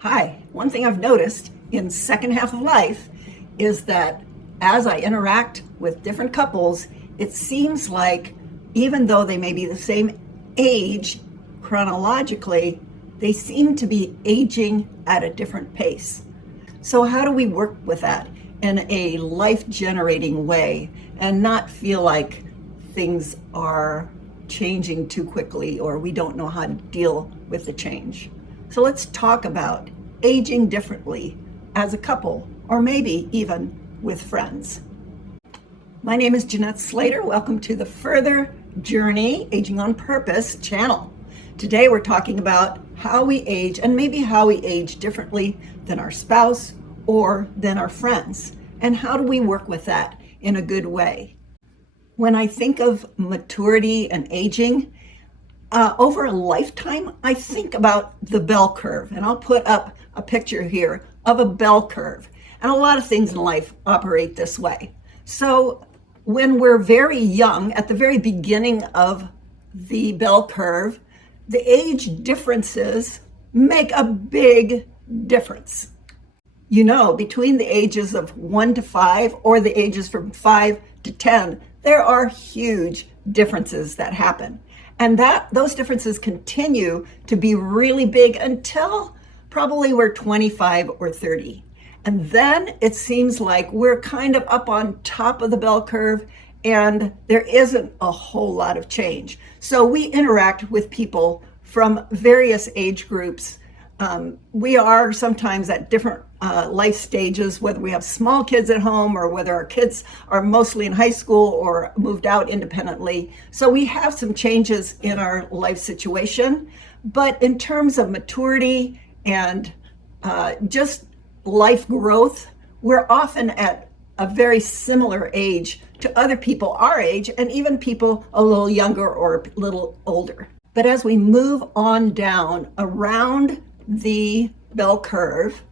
Hi. One thing I've noticed in second half of life is that as I interact with different couples, it seems like even though they may be the same age chronologically, they seem to be aging at a different pace. So how do we work with that in a life-generating way and not feel like things are changing too quickly or we don't know how to deal with the change? So let's talk about aging differently as a couple, or maybe even with friends. My name is Jeanette Slater. Welcome to the Further Journey Aging on Purpose channel. Today we're talking about how we age and maybe how we age differently than our spouse or than our friends. And how do we work with that in a good way? When I think of maturity and aging, over a lifetime, I think about the bell curve, and I'll put up a picture here of a bell curve. And a lot of things in life operate this way. So when we're very young, at the very beginning of the bell curve, the age differences make a big difference. You know, between the ages of 1 to 5 or the ages from 5 to 10, there are huge differences that happen. And those differences continue to be really big until probably we're 25 or 30. And then it seems like we're kind of up on top of the bell curve and there isn't a whole lot of change. So we interact with people from various age groups. We are sometimes at different life stages, whether we have small kids at home or whether our kids are mostly in high school or moved out independently. So we have some changes in our life situation. But in terms of maturity and just life growth, we're often at a very similar age to other people our age and even people a little younger or a little older. But as we move on down around the bell curve,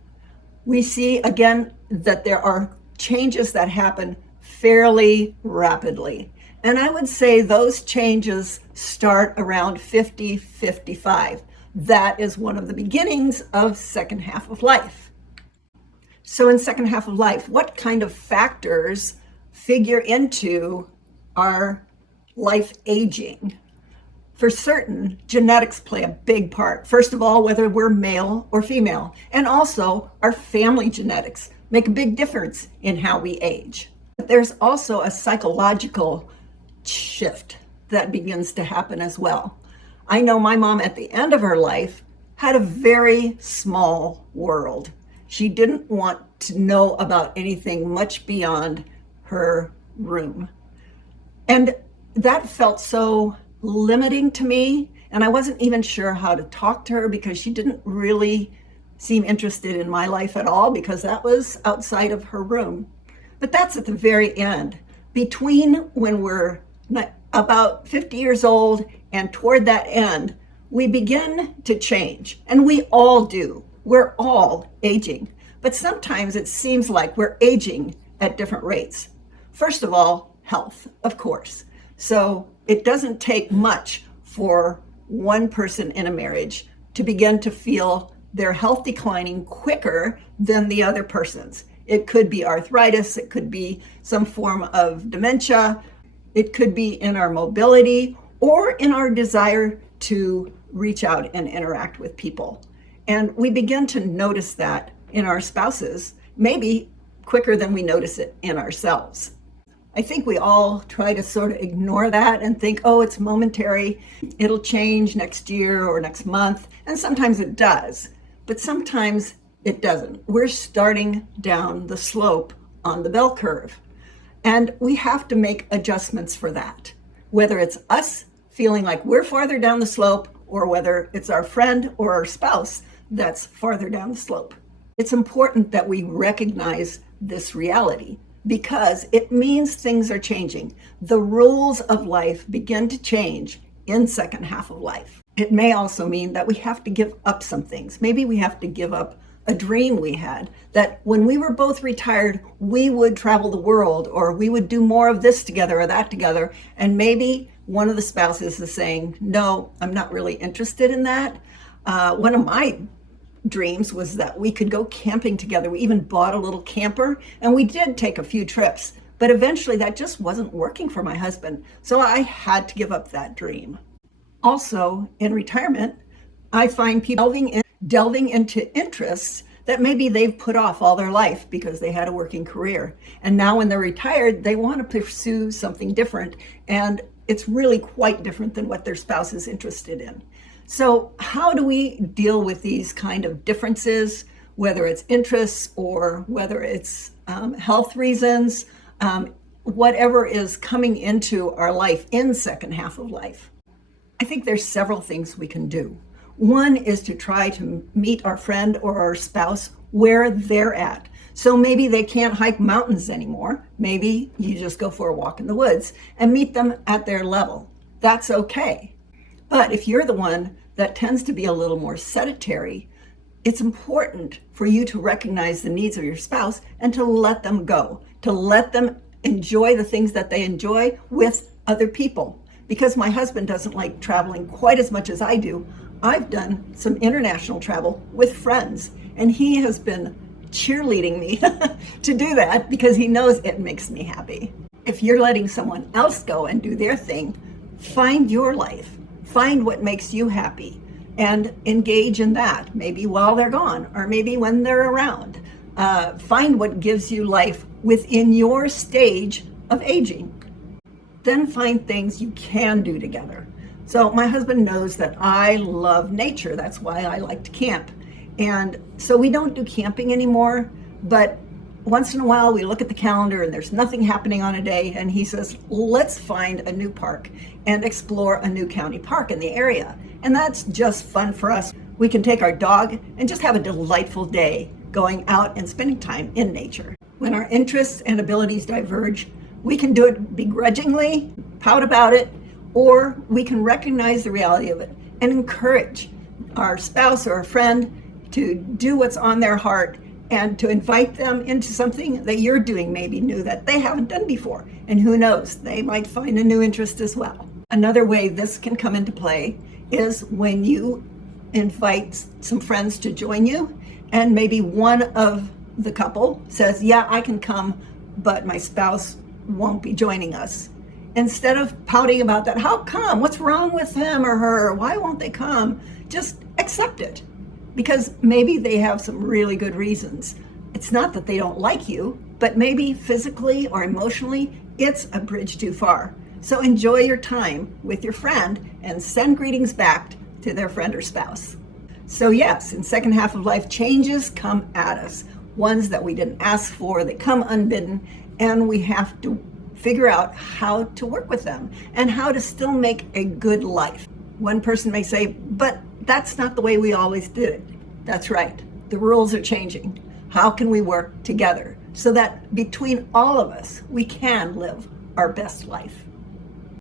we see again that there are changes that happen fairly rapidly. And I would say those changes start around 50, 55. That is one of the beginnings of second half of life. So in second half of life, what kind of factors figure into our life aging? For certain, genetics play a big part. First of all, whether we're male or female, and also our family genetics make a big difference in how we age. But there's also a psychological shift that begins to happen as well. I know my mom at the end of her life had a very small world. She didn't want to know about anything much beyond her room. And that felt so limiting to me, and I wasn't even sure how to talk to her because she didn't really seem interested in my life at all because that was outside of her room. But that's at the very end. Between when we're about 50 years old and toward that end, we begin to change, and we all do. We're all aging, but sometimes it seems like we're aging at different rates. First of all, health, of course. So it doesn't take much for one person in a marriage to begin to feel their health declining quicker than the other person's. It could be arthritis, it could be some form of dementia, it could be in our mobility or in our desire to reach out and interact with people. And we begin to notice that in our spouses, maybe quicker than we notice it in ourselves. I think we all try to sort of ignore that and think, oh, it's momentary. It'll change next year or next month. And sometimes it does, but sometimes it doesn't. We're starting down the slope on the bell curve. And we have to make adjustments for that, whether it's us feeling like we're farther down the slope or whether it's our friend or our spouse that's farther down the slope. It's important that we recognize this reality, because it means things are changing. The rules of life begin to change in second half of life. It may also mean that we have to give up some things. Maybe we have to give up a dream we had, that when we were both retired, we would travel the world, or we would do more of this together or that together. And maybe one of the spouses is saying, no, I'm not really interested in that. One of my dreams was that we could go camping together. We even bought a little camper and we did take a few trips, but eventually that just wasn't working for my husband. So I had to give up that dream. Also, in retirement, I find people delving into interests that maybe they've put off all their life because they had a working career. And now when they're retired, they want to pursue something different. And it's really quite different than what their spouse is interested in. So how do we deal with these kind of differences, whether it's interests or whether it's health reasons, whatever is coming into our life in second half of life? I think there's several things we can do. One is to try to meet our friend or our spouse where they're at. So maybe they can't hike mountains anymore. Maybe you just go for a walk in the woods and meet them at their level. That's okay. But if you're the one that tends to be a little more sedentary, it's important for you to recognize the needs of your spouse and to let them go, to let them enjoy the things that they enjoy with other people. Because my husband doesn't like traveling quite as much as I do, I've done some international travel with friends, and he has been cheerleading me to do that because he knows it makes me happy. If you're letting someone else go and do their thing, find your life, find what makes you happy, and engage in that, maybe while they're gone or maybe when they're around. Find what gives you life within your stage of aging. Then find things you can do together. So my husband knows that I love nature. That's why I like to camp. And so we don't do camping anymore, but once in a while we look at the calendar and there's nothing happening on a day, and he says, let's find a new park and explore a new county park in the area. And that's just fun for us. We can take our dog and just have a delightful day going out and spending time in nature. When our interests and abilities diverge, we can do it begrudgingly, pout about it, or we can recognize the reality of it and encourage our spouse or a friend to do what's on their heart and to invite them into something that you're doing maybe new that they haven't done before. And who knows, they might find a new interest as well. Another way this can come into play is when you invite some friends to join you, and maybe one of the couple says, yeah, I can come, but my spouse won't be joining us. Instead of pouting about that, how come? What's wrong with him or her? Why won't they come? Just accept it, because maybe they have some really good reasons. It's not that they don't like you, but maybe physically or emotionally, it's a bridge too far. So enjoy your time with your friend and send greetings back to their friend or spouse. So yes, in second half of life, changes come at us, ones that we didn't ask for, they come unbidden, and we have to figure out how to work with them and how to still make a good life. One person may say, but that's not the way we always did it. That's right. The rules are changing. How can we work together so that between all of us, we can live our best life?